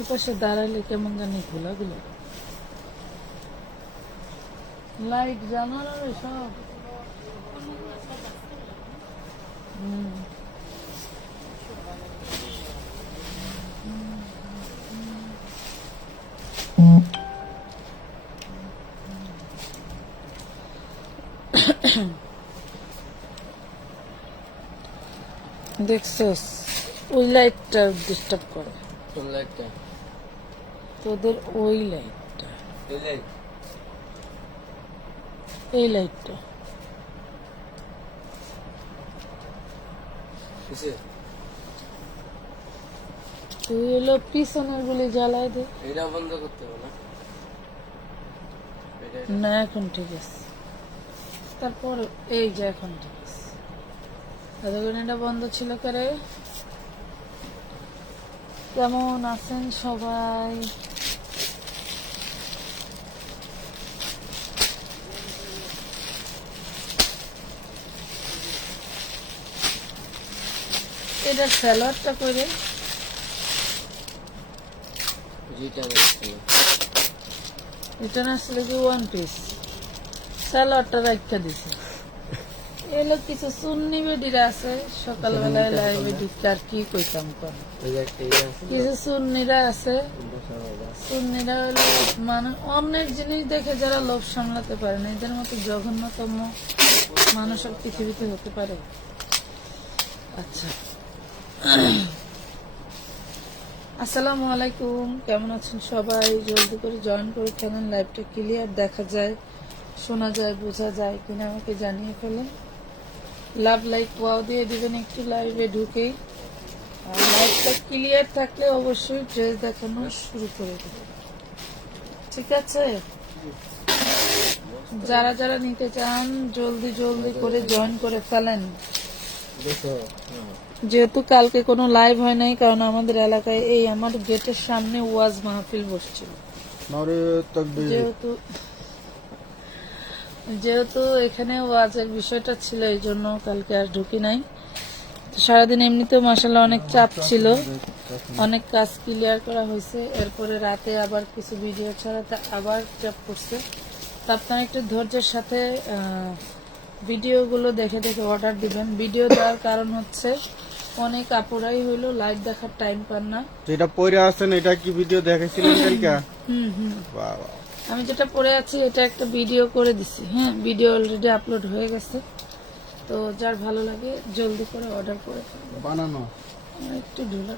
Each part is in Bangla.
এপাশে দাঁড়ালে কেমন জানি ঘোলাগুলো লাইট জানালো সব হুম। দেখছস, ওই লাইটটা ডিস্টার্ব করে। কোন লাইটটা তোদের ওই লাইটটা। এই লাইট। এই লাইটটা। তুই এলো পিছনের গুলি জ্বালায় দে। এটা বন্ধ করতে হবে না? না এখন ঠিক আছে। তারপর এই যে এখন ঠিক আছে। এতক্ষণ এটা বন্ধ ছিল করে কেমন আছেন সবাই? এটা স্যালাডটা করে। এটা আসলে কি ওয়ান পিস স্যালাডটা রাখা দিছে। এলো কিছু সুন্নি বেডিরা আছে সকালবেলায় লাইভে ঢুকতে আর কি কইতাম কর ইয়ে কিছু সুন্নিরা আছে। সুন্নিরা হলো মানুষ অন্যের জিনিস দেখে যারা লোভ সামলাতে পারে না এদের মতো জঘন্যতম মানুষ পৃথিবীতে হতে পারে? আচ্ছা। আসসালামু আলাইকুম। কেমন আছেন সবাই? জলদি করে জয়েন করে ফেলেন লাইভটা ক্লিয়ার দেখা যায়, শোনা যায়, বোঝা যায় কিনা আমাকে জানিয়ে ফেলেন। লাভ লাইক ওয়াও দিয়ে দিবেন একটু লাইভে ঢুকেই। লাইভটা ক্লিয়ার থাকলে অবশ্যই ড্রেস দেখানো শুরু করে দেবেন। ঠিক আছে? যারা যারা নিতে চান, জলদি জলদি করে জয়েন করে ফেলেন। দেখো যেহেতু কালকে কোনো লাইভ হয় নাই কারণ আমাদের এলাকায় এই আমার গেটের সামনে ওয়াজ মাহফিল বসছিল। যেহেতু যেহেতু এখানে ওয়াজের বিষয়টা ছিল এই জন্য কালকে আর ঢুকি নাই। সারাদিন এমনিতেও মাসাল্লাহ অনেক চাপ ছিল। অনেক কাজ ক্লিয়ার করা হয়েছে। এরপরে রাতে আবার কিছু ভিডিও ছাড়াতে আবার চাপ করছে। তো আপনারা একটু ধৈর্যের সাথে ভিডিওগুলো দেখে দেখে অর্ডার দিবেন। ভিডিও দেওয়ার কারণ হচ্ছে অনেক আপুরাই হইল লাইভ দেখার টাইম পান না। এটা পরে আছেন এটা কি ভিডিও দেখাইছিলেন কালকা? হুম হুম। বাবা। আমি যেটা পড়ে আছি এটা একটা ভিডিও করে দিছি। হ্যাঁ ভিডিও অলরেডি আপলোড হয়ে গেছে। তো যার ভালো লাগে জলদি করে অর্ডার করে বানানো? একটু ঢোলা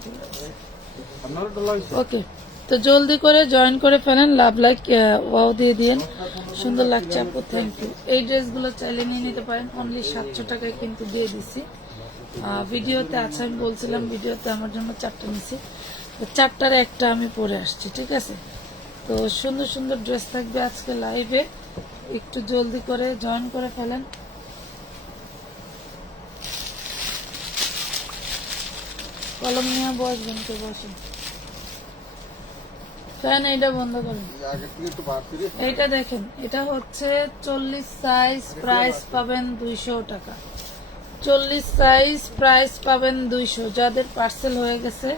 ওকে। তো জলদি করে জয়েন করে ফেলেন লাভ লাইক ওয়াও দিয়ে দিন সুন্দর লাগছে আপু থ্যাংক ইউ এই ড্রেসগুলো চাইলে নিয়ে নিতে পারেন অনলি সাতশো টাকায় কিন্তু দিয়ে দিছি। ভিডিওতে আছে আমি বলছিলাম ভিডিওতে আমার জন্য চারটা নিছি। তো চারটার একটা আমি পরে আসছি ঠিক আছে? তো সুন্দর সুন্দর ড্রেস থাকবে আজকে লাইভে একটু জলদি করে জয়েন করে ফেলেন। কলম নিয়ে বসবেন কে বসেন। ফ্যান এইটা বন্ধ করুন। এইটা দেখেন এটা হচ্ছে চল্লিশ সাইজ প্রাইস পাবেন দুইশো টাকা। চল্লিশ সাইজ প্রাইস পাবেন দুইশো। যাদের পার্সেল হয়ে গেছে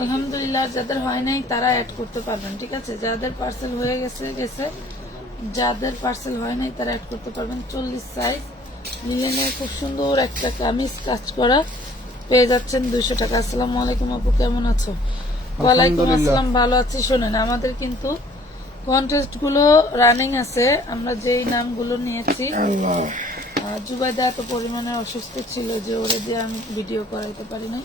আলহামদুলিল্লাহ যাদের হয় নাই তারা অ্যাড করতে পারবেন ঠিক আছে? যাদের পার্সেল হয়ে গেছে গেছে যাদের পার্সেল হয় নাই তারা অ্যাড করতে পারবেন। চল্লিশ সাইজ লিলেনে খুব সুন্দর একটা কামিজ কাজ করা পেয়ে যাচ্ছেন দুইশো টাকা। আসসালামু আলাইকুম আপু কেমন আছো? ওয়ালাইকুম আসসালাম ভালো আছি শোনেন আমাদের কিন্তু কন্টেস্টগুলো রানিং আছে। আমরা যেই নামগুলো নিয়েছি জুবাইদা এত পরিমাণে অসুস্থ ছিল যে ওরে দিয়ে আমি ভিডিও করাইতে পারি নাই।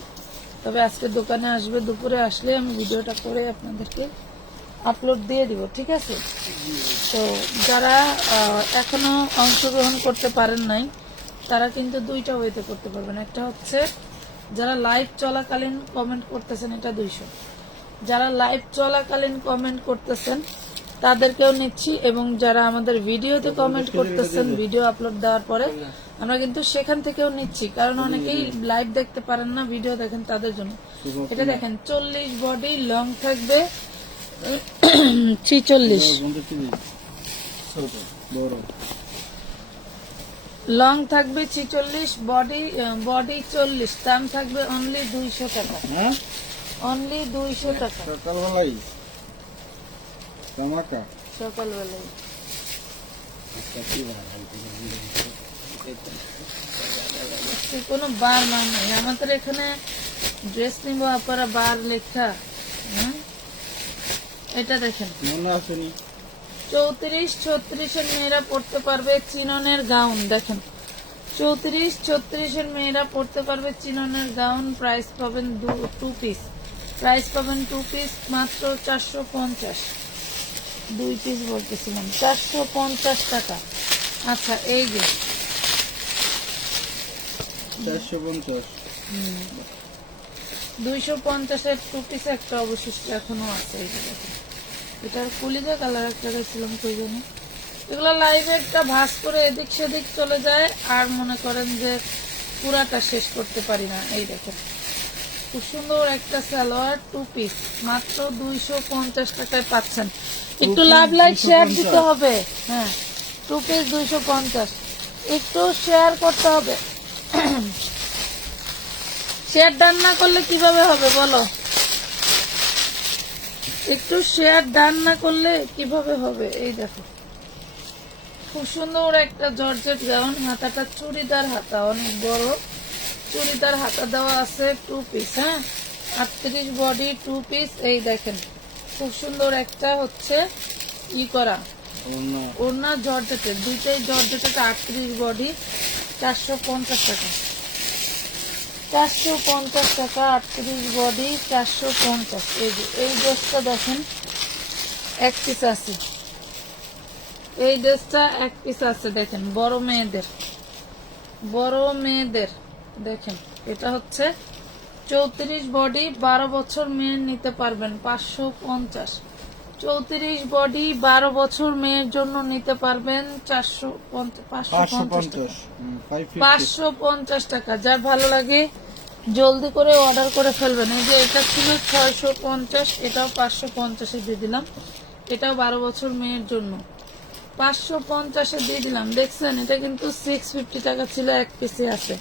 তবে আজকে দোকানে আসবে, দুপুরে আসলে আমি ভিডিওটা করে আপনাদেরকে আপলোড দিয়ে দিব, ঠিক আছে? তো যারা এখনও অংশগ্রহণ করতে পারেন নাই, তারা কিন্তু দুইটা ওয়েতে করতে পারবেন। একটা হচ্ছে, যারা লাইভ চলাকালীন কমেন্ট করতেছেন, এটা দুইশো। যারা লাইভ চলাকালীন কমেন্ট করতেছেন তাদেরকেও নিচ্ছি এবং যারা আমাদের ভিডিওতে কমেন্ট করতেছেন ভিডিও আপলোড দেওয়ার পরে আমরা কিন্তু সেখান থেকেও নিচ্ছি। কারণ অনেকেই লাইভ দেখতে পারেন না ভিডিও দেখেন তাদের জন্য। এটা দেখেন চল্লিশ বডি লং থাকবে। ছিচল্লিশ। লং থাকবে ছিচল্লিশ বডি বডি চল্লিশ দাম থাকবে অনলি দুইশো টাকা। হ্যাঁ? অনলি দুইশো টাকা। জামাকা সকালবেলায়। আজকে কোনো বার মান নেই। আমাদের এখানে ড্রেস নিব আপনারা বার লেখা? এটা দেখেন। মনে আসেনি চৌত্রিশ ছত্রিশের মেয়েরা পড়তে পারবে চিননের গাউন দেখেন। চৌত্রিশ ছত্রিশের মেয়েরা পড়তে পারবে চিননের গাউন প্রাইস পাবেন টু পিস প্রাইস পাবেন টু পিস মাত্র চারশো পঞ্চাশ। দুই পিস বলতেছিলাম। চারশো পঞ্চাশ টাকা। আচ্ছা এই যে। চারশো পঞ্চাশ। দুইশো পঞ্চাশের টু পিস একটা অবশিষ্ট এখনও আছে এই যে দেখেন। এটার কলিজা কালার একটা গেছিলাম কই জানি। এগুলো লাইভে একটা ভাস করে এদিক সেদিক চলে যায় আর মনে করেন যে পুরাটা শেষ করতে পারি না। এই দেখেন খুব সুন্দর একটা সালোয়ার টু পিস মাত্র দুইশো পঞ্চাশ টাকায় পাচ্ছেন। একটু লাভ লাইক শেয়ার দিতে হবে। হ্যাঁ টু পিস দুইশো পঞ্চাশ। একটু শেয়ার করতে হবে। শেয়ার ডান না করলে কীভাবে হবে বলো? একটু শেয়ার ডান না করলে কীভাবে হবে? এই দেখো। খুব সুন্দর একটা জর্জেট গাউন হাতাটা চুড়িদার হাতা অনেক বড়। চুড়িদার হাতা দেওয়া আছে টু পিস হ্যাঁ? আটত্রিশ বডি টু পিস এই দেখেন। খুব সুন্দর একটা হচ্ছে ই করা। অন্য ওড়না জর্জেটের দুইটাই জর্জেটের আটত্রিশ বডি চারশো পঞ্চাশ টাকা। চারশো পঞ্চাশ টাকা আটত্রিশ বডি চারশো পঞ্চাশ। এই যে এই ড্রেসটা দেখেন এক পিস আছে। এই ড্রেসটা এক পিস আছে দেখেন বড় মেয়েদের। বড় মেয়েদের দেখেন এটা হচ্ছে চৌত্রিশ বডি বারো বছর মেয়ের নিতে পারবেন পাঁচশো পঞ্চাশ। চৌত্রিশ বডি বারো বছর মেয়ের জন্য নিতে পারবেন চারশো পাঁচশো পঞ্চাশ টাকা। যার ভালো লাগে জলদি করে অর্ডার করে ফেলবেন। এই যে এটা ছিল ছয়শো পঞ্চাশ এটাও পাঁচশো পঞ্চাশে দিয়ে দিলাম। এটাও বারো বছর মেয়ের জন্য। পাঁচশো পঞ্চাশে দিয়ে দিলাম। দেখছেন এটা কিন্তু সিক্স ফিফটি টাকা ছিল এক পিসে আছে।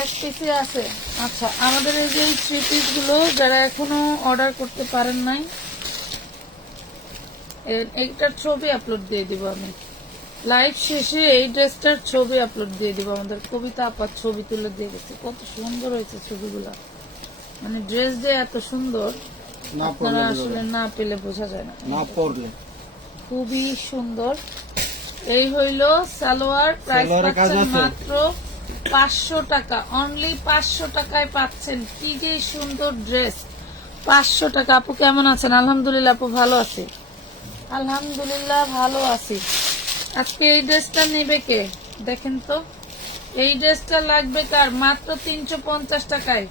এক পিসে আছে। আচ্ছা আমাদের এই যে থ্রি পিসগুলো যারা এখনও অর্ডার করতে পারেন নাই এইটার ছবি আপলোড দিয়ে দিব আমি। লাইভ শেষে এই ড্রেসটার ছবি আপলোড দিয়ে দিব আমাদের। কবিতা আপার ছবি তুলে দিয়ে গেছে কত সুন্দর হয়েছে ছবিগুলো। মানে ড্রেস যে এত সুন্দর না আপনারা আসলে না পেলে বোঝা যায় না। না পড়লে। খুবই সুন্দর। এই হইল সালোয়ার প্রাইস পাচ্ছেন মাত্র পাঁচশো টাকা। অনলি পাঁচশো টাকায় পাচ্ছেন। কি যে সুন্দর ড্রেস পাঁচশো টাকা। আপু কেমন আছেন? আলহামদুলিল্লাহ, আপু ভালো আছি। আলহামদুলিল্লাহ, ভালো আছি। আজকে এই ড্রেসটা নেবে কে? দেখেন তো। এই ড্রেসটা লাগবে কার? মাত্র তিনশো পঞ্চাশ টাকায়।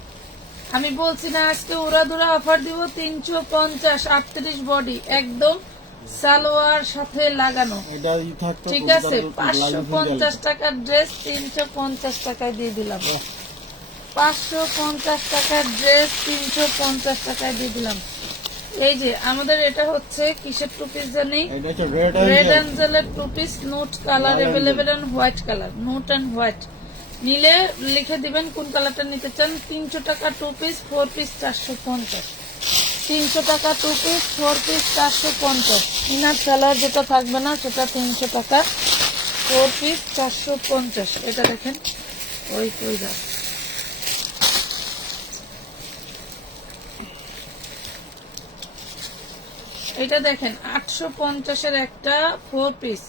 আমি বলছি না, আজকে উড়াদুরা অফার দিব তিনশো পঞ্চাশ, আটত্রিশ বডি একদম সালোয়ার সাথে লাগানো। ঠিক আছে পাঁচশো পঞ্চাশ টাকার ড্রেস তিনশো পঞ্চাশ টাকায় দিয়ে দিলাম। পাঁচশো পঞ্চাশ টাকার ড্রেস তিনশো পঞ্চাশ টাকায় দিয়ে দিলাম। এই যে আমাদের এটা হচ্ছে কিসের টু পিস জানি? Red অ্যাঞ্জেলের two piece note colour available and white colour note and white নিলে লিখে দিবেন কোন কালারটা নিতে চান। তিনশো টাকা টু পিস ফোর পিস চারশো পঞ্চাশ। তিনশো টাকা টু পিস ফোর পিস চারশো পঞ্চাশ। ইনার কালার যেটা থাকবে না, সেটা তিনশো টাকা। ফোর পিস চারশো পঞ্চাশ। এটা দেখেন, ওই দাম এটা দেখেন, আটশো পঞ্চাশের একটা ফোর পিস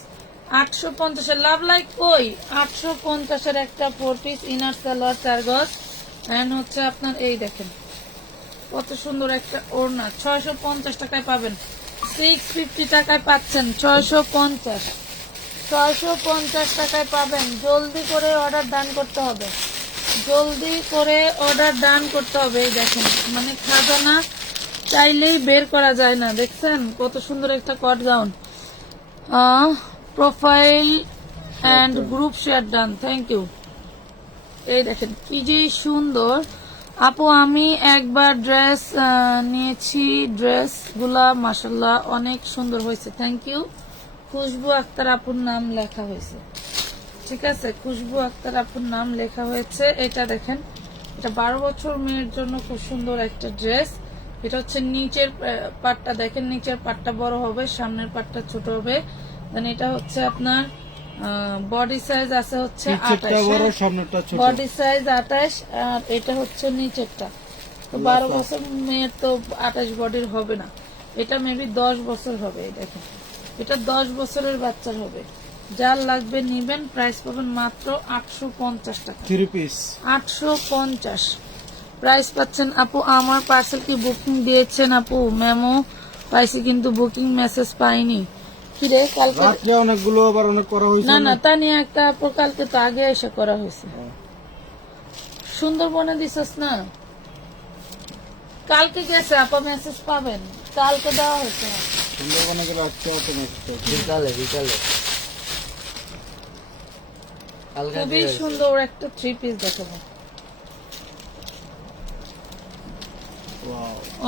আটশো পঞ্চাশের লাভ লাইক কই? আটশো পঞ্চাশের একটা ফোর পিস ইনার সালোয়ার চার গজ এন্ড হচ্ছে আপনার এই দেখেন। কত সুন্দর একটা ওড়না। ছয়শো পঞ্চাশ টাকায় পাবেন। সিক্স ফিফটি টাকায় পাচ্ছেন ছয়শো পঞ্চাশ। ছয়শো পঞ্চাশ টাকায় পাবেন। জলদি করে অর্ডার দান করতে হবে। জলদি করে অর্ডার দান করতে হবে। এই দেখেন মানে খাজানা চাইলেই বের করা যায় না। দেখছেন? কত সুন্দর একটা কট gown profile and group share done thank you এই দেখেন কি যে সুন্দর। আপু, আমি একবার ড্রেস নিয়েছি। ড্রেসগুলা মাসাল্লাহ অনেক সুন্দর হয়েছে। থ্যাংক ইউ খুশবু আক্তার আপুর নাম লেখা হয়েছে। ঠিক আছে? খুশবু আক্তার আপুর নাম লেখা হয়েছে। এটা দেখেন, এটা বারো বছর মেয়ের জন্য খুব সুন্দর একটা ড্রেস এটা হচ্ছে নিচের পাটটা। দেখেন, নিচের পাটটা বড় হবে, সামনের পাটটা ছোট হবে। এটা হচ্ছে আপনার বডি সাইজ আছে হচ্ছে বড় সাইজ আঠাশ আর এটা হচ্ছে নিচেরটা। তো বারো বছর মেয়ের তো আঠাশ বডির হবে না। এটা মেবি দশ বছর হবে দেখেন। এটা দশ বছরের বাচ্চার হবে। যার লাগবে নিবেন প্রাইস পাবেন মাত্র আটশো পঞ্চাশ টাকা। থ্রি পিস আটশো পঞ্চাশ। প্রাইস পাচ্ছেন আপু আমার পার্সেল কি বুকিং দিয়েছেন আপু? মেমো পাইছি কিন্তু বুকিং মেসেজ পাইনি। কিরে কালকে অনেকগুলো আবার অনেক করা হয়েছে না না তা নিয়ে একটা কালকে তো আগে এসে করা হয়েছে। সুন্দরবনে দিছস না? কালকে গেছে আপা মেসেজ পাবেন। কালকে দেওয়া হয়েছে। সুন্দরবনে গেলে আজকে অত মেসেজ বিকালে বিকালে। খুবই সুন্দর একটা থ্রি পিস দেখাবো।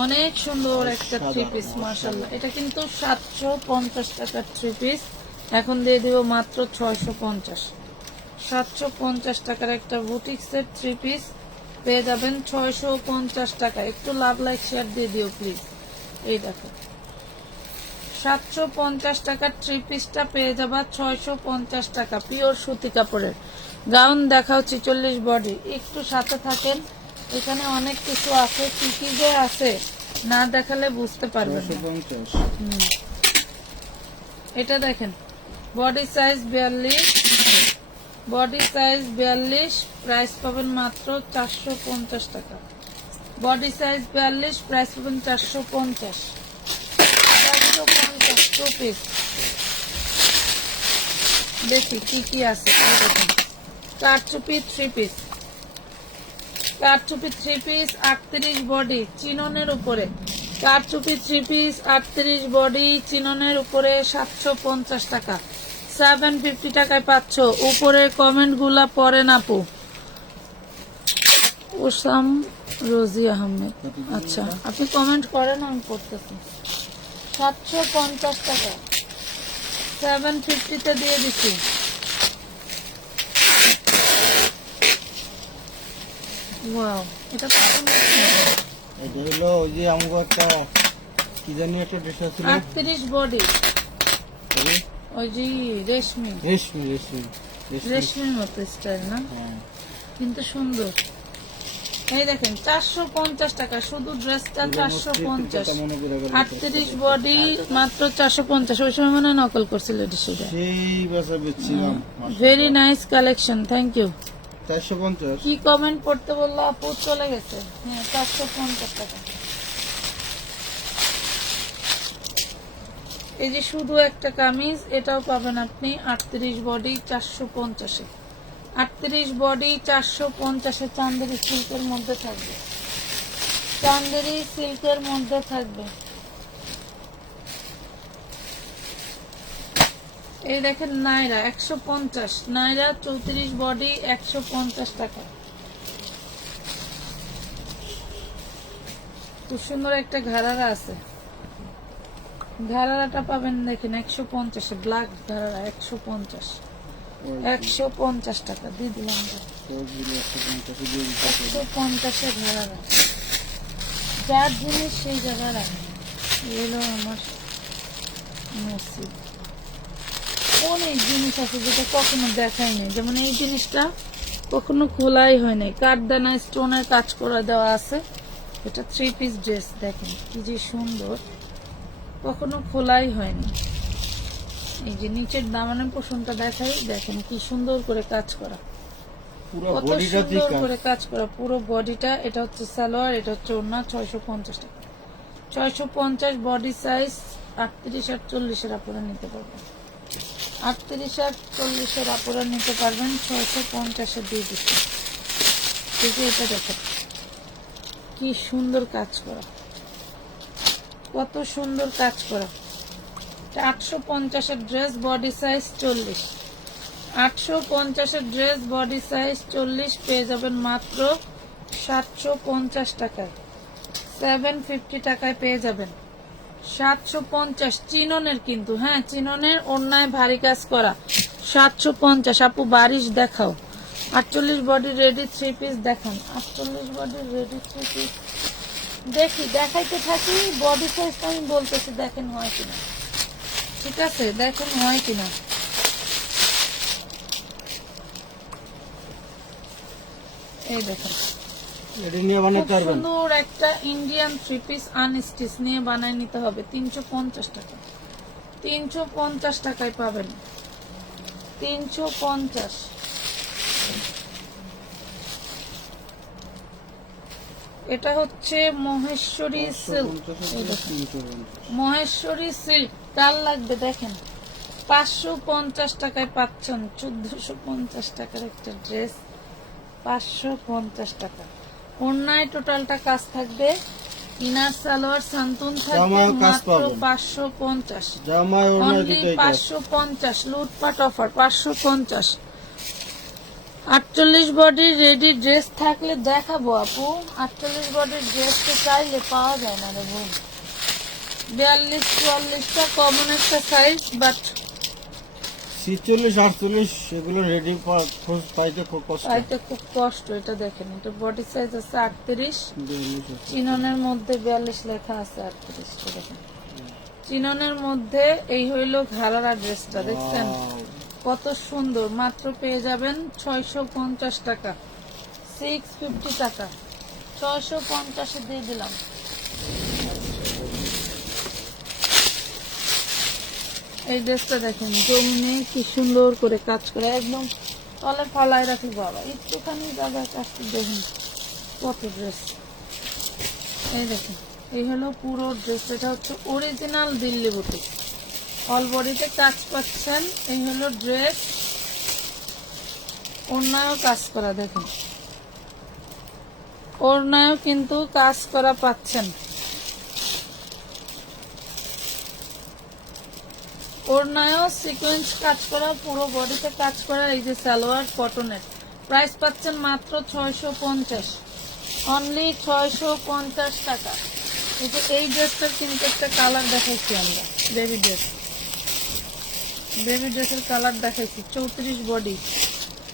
অনেক সুন্দর একটা থ্রি পিস মার্শাল্লাহ এটা কিন্তু সাতশো পঞ্চাশ টাকার থ্রি পিস এখন দিয়ে দিব মাত্র ছয়শো পঞ্চাশ। সাতশো পঞ্চাশ টাকার একটা বুটিক সেট থ্রি পিস পেয়ে যাবেন ছয়শো পঞ্চাশ টাকা। একটু লাভ লাইক শেয়ার দিয়ে দিও প্লিজ এই দেখো। সাতশো পঞ্চাশ টাকার থ্রি পিসটা পেয়ে যাবা ছয়শো পঞ্চাশ টাকা পিওর সুতি কাপড়ের। গাউন দেখাও ছিচল্লিশ বডি একটু সাথে থাকেন এখানে অনেক কিছু আছে কি কি যে আছে না দেখালে বুঝতে পারবেন। এটা দেখেন বডি সাইজ বিয়াল্লিশ। বডি সাইজ বিয়াল্লিশ প্রাইস পাবেন মাত্র চারশো পঞ্চাশ টাকা। বডি সাইজ বিয়াল্লিশ প্রাইস পাবেন চারশো পঞ্চাশ। চারশো পঞ্চাশ টু পিস দেখি কি কি আছে দেখুন। কারচুপি থ্রি পিস কারচুপি থ্রি পিস আটত্রিশ বডি চিননের উপরে। কারচুপি থ্রি পিস আটত্রিশ বডি চিননের উপরে সাতশো পঞ্চাশ টাকা। সেভেন ফিফটি টাকায় পাচ্ছ। উপরে কমেন্টগুলা পরে আপু। ওসাম রোজি আহমেদ। আচ্ছা আপনি কমেন্ট করেন, আমি পড়তেছি। সাতশো পঞ্চাশ টাকা। সেভেন ফিফটিতে দিয়ে দিচ্ছি ওয়াও এটা এটা হলো ওই যে আমাকে একটা কি জানি একটা ড্রেস আছিল আটত্রিশ বডি ওই? যে রেশমি। রেশমি রেশমি রেশমি। রেশমির মতো স্টাইল না? কিন্তু সুন্দর। এই দেখেন চারশো পঞ্চাশ টাকা শুধু ড্রেসটা চারশো পঞ্চাশ। আটত্রিশ বডি মাত্র চারশো পঞ্চাশ। ওই সময় মনে নকল করছিল very nice collection thank you চারশো পঞ্চাশ। কি কমেন্ট পড়তে বলল আপু? চলে গেছে। হ্যাঁ চারশো পঞ্চাশ টাকা। এই যে শুধু একটা কামিজ, এটাও পাবেন আপনি আটত্রিশ বডি চারশো পঞ্চাশে। আটত্রিশ বডি চারশো পঞ্চাশে চান্দেরি সিল্কের মধ্যে থাকবে। চান্দেরি সিল্কের মধ্যে থাকবে। এই দেখেন নাইরা, একশো পঞ্চাশ। নাইরা, চৌত্রিশ বডি, একশো পঞ্চাশ টাকা। খুব সুন্দর একটা ঘাড়ারা আছে। ঘাড়ারাটা পাবেন দেখেন একশো পঞ্চাশে ব্ল্যাক ঘাড়ারা, একশো পঞ্চাশ। একশো পঞ্চাশ টাকা, দিয়ে দিলাম। একশো পঞ্চাশে ঘাড়ারা। যার জিনিস সেই জায়গায় রাখেন এলো আমার নসিব অনেক জিনিস আছে যেটা কখনো দেখায়নি যেমন এই জিনিসটা কখনো খোলাই হয়নি কাঠদানা স্টোনের কাজ করে দেওয়া আছে। এটা থ্রি পিস ড্রেস দেখেন কি যে সুন্দর। কখনো খোলাই হয়নি এই যে নিচের দামানের পোষণটা দেখাই দেখেন কি সুন্দর করে কাজ করা। কত সুন্দর করে কাজ করা। পুরো বডিটা এটা হচ্ছে সালোয়ার এটা হচ্ছে ছয়শো পঞ্চাশ টাকা। ছয়শো পঞ্চাশ বডি সাইজ আটত্রিশ আর চল্লিশের আপনারা নিতে পারবেন। আটত্রিশ আর চল্লিশের আপনারা নিতে পারবেন ছয়শো পঞ্চাশে দিয়ে দিচ্ছে যে এটা দেখো কি সুন্দর কাজ করা। কত সুন্দর কাজ করা। আটশো পঞ্চাশের ড্রেস, বডি সাইজ চল্লিশ। আটশো পঞ্চাশের ড্রেস, বডি সাইজ চল্লিশ, পেয়ে যাবেন মাত্র সাতশো পঞ্চাশ টাকায়। সেভেন ফিফটি টাকায় পেয়ে যাবেন। সাতশো পঞ্চাশ। চিননের কিন্তু হ্যাঁ চিননের অন্যায় ভারী কাজ করা। সাতশো পঞ্চাশ। আপু, বারিশ দেখাও। আটচল্লিশ বডি রেডি থ্রি পিস দেখান। আটচল্লিশ বডি রেডি থ্রি পিস দেখি, দেখাইতে থাকি বডি সাইজটা আমি বলতেছি দেখেন হয় কিনা। ঠিক আছে, দেখেন হয় কিনা। এই দেখেন। এটা নিয়ে বানাতে খুব পারবেন। সুন্দর একটা ইন্ডিয়ান থ্রি পিস আনস্টিচ নিয়ে বানায় নিতে হবে। তিনশো পঞ্চাশ টাকা। তিনশো পঞ্চাশ টাকায় পাবেন। তিনশো পঞ্চাশ। এটা হচ্ছে মহেশ্বরী সিল্ক মহেশ্বরী সিল্ক কার লাগবে দেখেন? পাঁচশো পঞ্চাশ টাকায় পাচ্ছেন। চোদ্দশো পঞ্চাশ টাকার একটা ড্রেস পাঁচশো পঞ্চাশ টাকা। অন্যায় টোটালটা কাজ থাকবে। ইনার সালোয়ার সান্তুন থাকবে মাত্র পাঁচশো পঞ্চাশ। অনলি পাঁচশো পঞ্চাশ লুটপাট অফার পাঁচশো পঞ্চাশ। আটচল্লিশ বডির রেডি ড্রেস থাকলে দেখাবো আপু। আটচল্লিশ বডির ড্রেস তো চাইলে পাওয়া যায় না রে বোন। বিয়াল্লিশ চুয়াল্লিশটা কমন একটা সাইজ বাট ছিচল্লিশ আটচল্লিশ সেগুলো রেডি পাইতে খুব কষ্ট। পাইতে খুব কষ্ট এটা দেখেন এটা বডি সাইজ আছে আটত্রিশ। চিননের মধ্যে বিয়াল্লিশ লেখা আছে আটত্রিশ দেখেন। চিননের মধ্যে এই হইল ঘাড়ারা ড্রেসটা দেখছেন? কত সুন্দর মাত্র পেয়ে যাবেন ছয়শো পঞ্চাশ টাকা সিক্স ফিফটি টাকা। ছয়শো পঞ্চাশে দিয়ে দিলাম। এই ড্রেসটা দেখেন, জমিনে কি সুন্দর করে কাজ করে, একদম তলে ফালায় রাখি বাবা। একটুখানি জায়গায় কাজটা দেখুন কত ড্রেস। এই দেখুন, এই হলো পুরো ড্রেস, এটা হচ্ছে অরিজিনাল দিল্লি বুটিক অল বডিতে কাজ পাচ্ছেন, এই হলো ড্রেস। ওড়নায়ও কাজ করা, দেখুন। ওড়নায়ও কিন্তু কাজ করা পাচ্ছেন। ওড়নায়ও সিকোয়েন্স কাজ করা, পুরো বডিতে কাজ করা, এই যে সালোয়ার কটনের প্রাইস পাচ্ছেন মাত্র ছয়শো পঞ্চাশ। অনলি ছয়শো পঞ্চাশ টাকা। এই যে এই ড্রেসটার কিন্তু একটা কালার দেখাইছি আমরা বেবি ড্রেস বেবি ড্রেসের কালার দেখাইছি, চৌত্রিশ বডি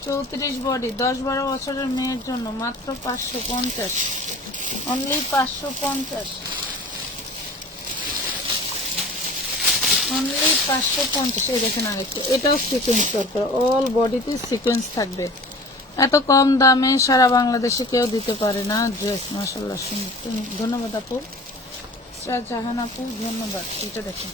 চৌত্রিশ বডি দশ বারো বছরের মেয়ের জন্য মাত্র পাঁচশো পঞ্চাশ। অনলি পাঁচশো পঞ্চাশ। অনলি পাঁচশো পঞ্চাশ এই দেখেন আরেকটু। এটাও সিকোয়েন্স দরকার। অল বডিতে সিকোয়েন্স থাকবে। এত কম দামে সারা বাংলাদেশে কেউ দিতে পারে না ড্রেস মাসাল্লাহ ধন্যবাদ আপু। জাহান আপু ধন্যবাদ। এটা দেখেন।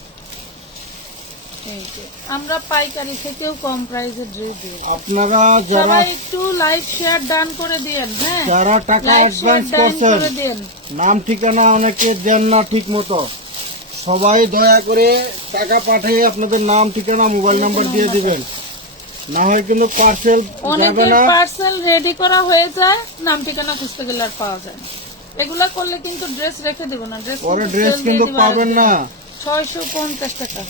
এই যে আমরা পাইকারি থেকেও কম প্রাইসে ড্রেস দিই আপনারা যারা একটু লাইক শেয়ার ডান করে দিয়েন হ্যাঁ? যারা টাকা অ্যাডভান্স করছেন নাম ঠিকানা অনেকে দেন না ঠিক মতো সবাই দয়া করে টাকা পাঠিয়ে আপনাদের নাম ঠিকানা মোবাইল নাম্বার দিয়ে দিবেন। না হয় কিন্তু পার্সেল যাবে না। পার্সেল রেডি করা হয়ে যায় নাম ঠিকানা খুঁজতে গেলে আর পাওয়া যায় এগুলা করলে কিন্তু ড্রেস রেখে দেবো না। ড্রেস পরে ড্রেস কিন্তু পাবেন না। ছয়শো পঞ্চাশ টাকা।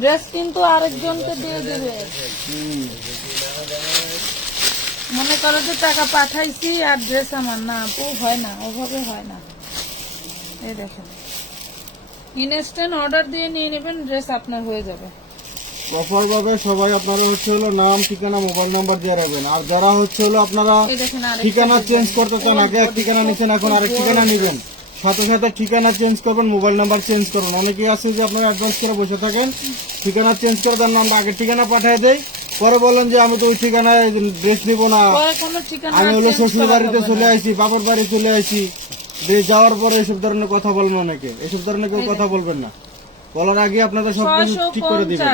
ড্রেস কিন্তু আরেকজনকে দিয়ে দিবে। মনে করো যে টাকা পাঠাইছি আর ড্রেস আমার না আপু হয় না ওভাবে হয় না। এই দেখেন। ইনস্ট্যান্ট অর্ডার দিয়ে নিয়ে নেবেন ড্রেস আপনার হয়ে যাবে। প্রপার ভাবে সবাই আপনারা হচ্ছে হলো নাম ঠিকানা মোবাইল নাম্বার দিয়ে রাখবেন। আর যারা হচ্ছে হলো আপনারা ঠিকানা চেঞ্জ করতে চান আগে এক ঠিকানা নিচ্ছেন এখন আরেক ঠিকানা নিবেন। সাথে সাথে ঠিকানা চেঞ্জ করবেন মোবাইল নাম্বার চেঞ্জ করবেন। অনেকেই আছে যে আপনারা অ্যাডভান্স করে বসে থাকেন ঠিকানা চেঞ্জ করে দেন নাম্বার আগে ঠিকানা পাঠিয়ে দেয় পরে বলেন যে আমি তো ওই ঠিকানায় ড্রেস নিব না। আমি হলো শ্বশুর বাড়িতে চলে। আইছি বাবার বাড়ি চলে আইছি। দিয়ে যাওয়ার পরে এসব ধরনের কথা বলবেন অনেকে এসব ধরনের কেউ কথা বলবেন না। বলার আগে আপনাদের সব কিছু ঠিক করে দিবেন।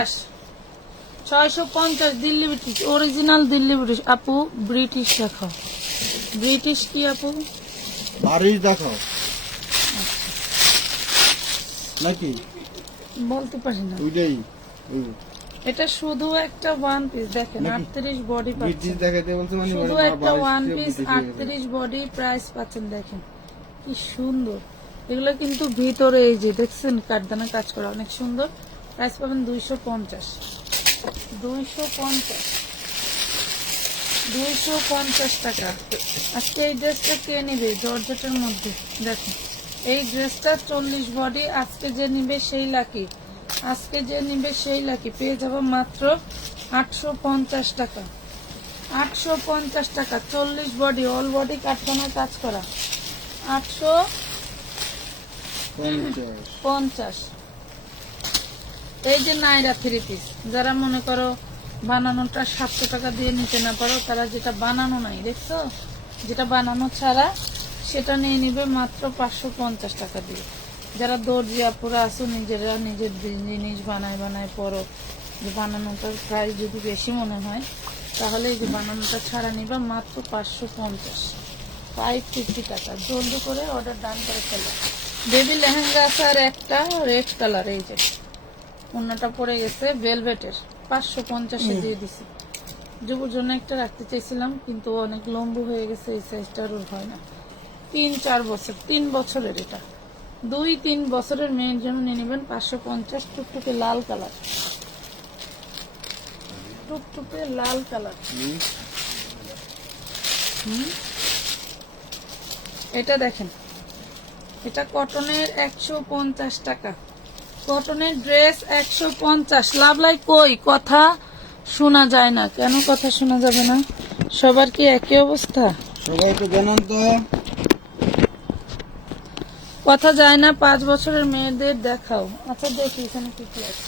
ছয়শো পঞ্চাশ। Delhi British original Delhi British. আপু ব্রিটিশ ব্রিটিশ কি আপু? নাকি? বলতে পারি না। ওইটাই। এটা শুধু একটা ওয়ান পিস দেখেন নাকি? আটত্রিশ বডি পাচ্ছেন। মানে শুধু একটা ওয়ান পিস ব্রিটিশ হয়ে গেছে। আটত্রিশ বডি প্রাইস পাচ্ছেন দেখেন। কি সুন্দর। এগুলো কিন্তু ভিতরে এই যে দেখছেন কাঠদানা কাজ করা অনেক সুন্দর। প্রাইস পাবেন দুইশো পঞ্চাশ। দুইশো পঞ্চাশ। দুইশো পঞ্চাশ টাকা। আজকে এই ড্রেসটা কে নেবে? জর্জেটের মধ্যে। দেখুন। এই ড্রেসটা চল্লিশ বডি, আজকে যে নিবে সেই লাকি। আজকে যে নিবে সেই লাকি। পেয়ে যাব মাত্র আটশো পঞ্চাশ টাকা। আটশো পঞ্চাশ টাকা, চল্লিশ বডি, অল বডি কাঠখানা কাজ করা। আটশো পঞ্চাশ। এই যে নাইরা থ্রি পিস যারা মনে করো বানানোটা সাতশো টাকা দিয়ে নিতে না পারো, তারা যেটা বানানো নাই, দেখছ? যেটা বানানো ছাড়া সেটা নিয়ে নিবে মাত্র পাঁচশো পঞ্চাশ টাকা দিয়ে। যারা দর্জি আপুরা আছো, নিজেরা নিজের জিনিস বানায় বানায় পরো যে বানানোটার প্রাইস যদি বেশি মনে হয়, তাহলে এই যে বানানোটা ছাড়া নিবা মাত্র পাঁচশো পঞ্চাশ। ফাইভ ফিফটি টাকা। জলদি করে অর্ডার ডান করে ফেলো। বেবি লেহেঙ্গা আছে আর একটা রেড কালার এই যে। অন্যটা পড়ে গেছে ভেলভেটের পাঁচশো পঞ্চাশে দিয়ে দিছি। যুবর জন্য একটা রাখতে চাইছিলাম কিন্তু অনেক লম্বু হয়ে গেছে এই সাইজটা আর হয় না। তিন চার বছর তিন বছরের এটা। দুই তিন বছরের মেয়ের জন্য নিয়ে নেবেন পাঁচশো পঞ্চাশ টুকটুকে লাল কালার টুকটুকে লাল কালার হুম? এটা দেখেন। এটা কটনের একশো পঞ্চাশ টাকা। কটনের ড্রেস একশো পঞ্চাশ। লাভ লাই কই? কথা শোনা যায় না। কেন কথা শোনা যাবে না? সবার কি একই অবস্থা? সবাই একটু জানান তো। কথা যায় না পাঁচ বছরের মেয়েদের দেখাও। আচ্ছা দেখি এখানে কি কি আছে।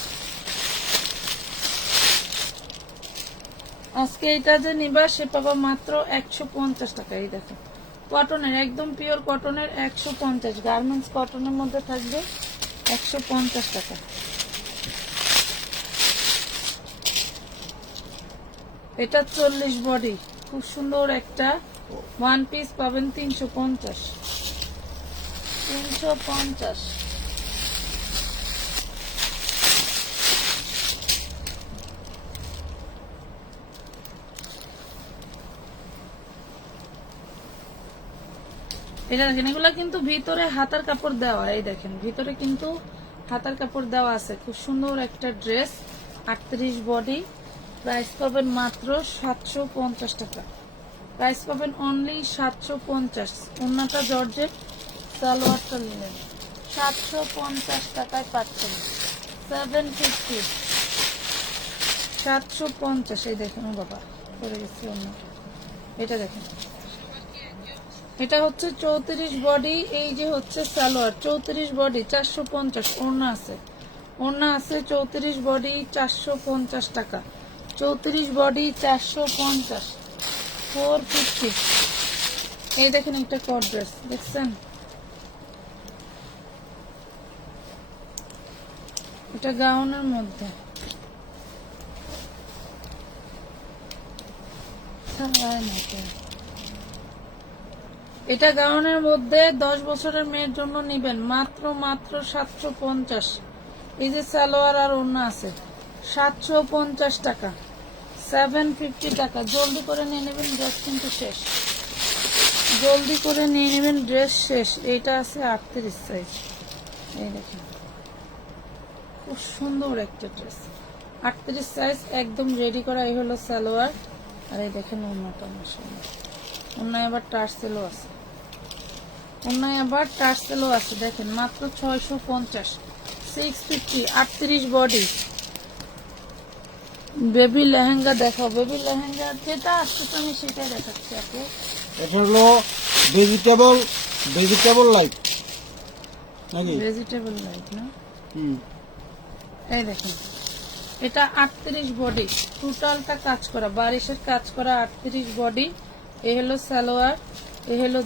আজকে এটা যে নিবা সে পাবা মাত্র একশো পঞ্চাশ টাকা। এই দেখো। কটনের একদম পিওর কটনের একশো পঞ্চাশ। গার্মেন্টস কটনের মধ্যে থাকবে একশো পঞ্চাশ টাকা। এটা চল্লিশ বডি খুব সুন্দর একটা ওয়ান পিস পাবেন তিনশো পঞ্চাশ। তিনশো পঞ্চাশ। এটা দেখেন, এগুলা কিন্তু ভিতরে হাতার কাপড় দেওয়া, এই দেখেন, ভিতরে কিন্তু হাতার কাপড় দেওয়া আছে। খুব সুন্দর একটা ড্রেস, আটত্রিশ বডি, প্রাইস পাবেন মাত্র সাতশো পঞ্চাশ টাকা। প্রাইস পাবেন অনলি সাতশো পঞ্চাশ। অন্যটা জর্জেট, সালোয়ারটা নিলেন সাতশো পঞ্চাশ টাকায় পাচ্ছেন। সেভেন ফিফটি সাতশো পঞ্চাশ, এই দেখেন বাবা, পড়ে গেছে অন্য এটা দেখেন। এটা হচ্ছে চৌত্রিশ বডি, এই যে হচ্ছে সালোয়ার, চৌত্রিশ বডি, চারশো পঞ্চাশ, ওড়না আছে। ওড়না আছে চৌত্রিশ বডি, চারশো পঞ্চাশ টাকা। চৌত্রিশ বডি, চারশো পঞ্চাশ। ফোর ফিফটি এই দেখেন একটা কট ড্রেস, দেখছেন? এটা গাউনের মধ্যে। তো। এটা গাউনের মধ্যে দশ বছরের মেয়ের জন্য নিবেন। মাত্র মাত্র সাতশো পঞ্চাশ। এই যে সালোয়ার আর অন্য আছে, সাতশো পঞ্চাশ টাকা। সেভেন ফিফটি টাকা। জলদি করে নিয়ে নেবেন ড্রেস কিন্তু শেষ। জলদি করে নিয়ে নেবেন ড্রেস শেষ। এইটা আছে আটত্রিশ সাইজ এই দেখেন। খুব সুন্দর একটা ড্রেস আটত্রিশ সাইজ একদম রেডি করা এই হলো সালোয়ার। আর এই দেখেন অন্যটা মশলা অন্যায় আবার টার্সেলও আছে। অন্যায় আবার টার্সেলও আছে দেখেন মাত্র ছয়শো পঞ্চাশ। সিক্স ফিফটি আটত্রিশ বডি বেবি লেহেঙ্গা দেখাও বেবি লেহেঙ্গা যেটা আসছে আমি সেটাই দেখাচ্ছি আপু। এটা হলো ভেজিটেবল ভেজিটেবল নাকি? ভেজিটেবল লাইট না? হুম। এই দেখেন এটা আটত্রিশ বডি টোটালটা কাজ করা বারিশের কাজ করা আটত্রিশ বডি এ হলো সালোয়ার এ হলো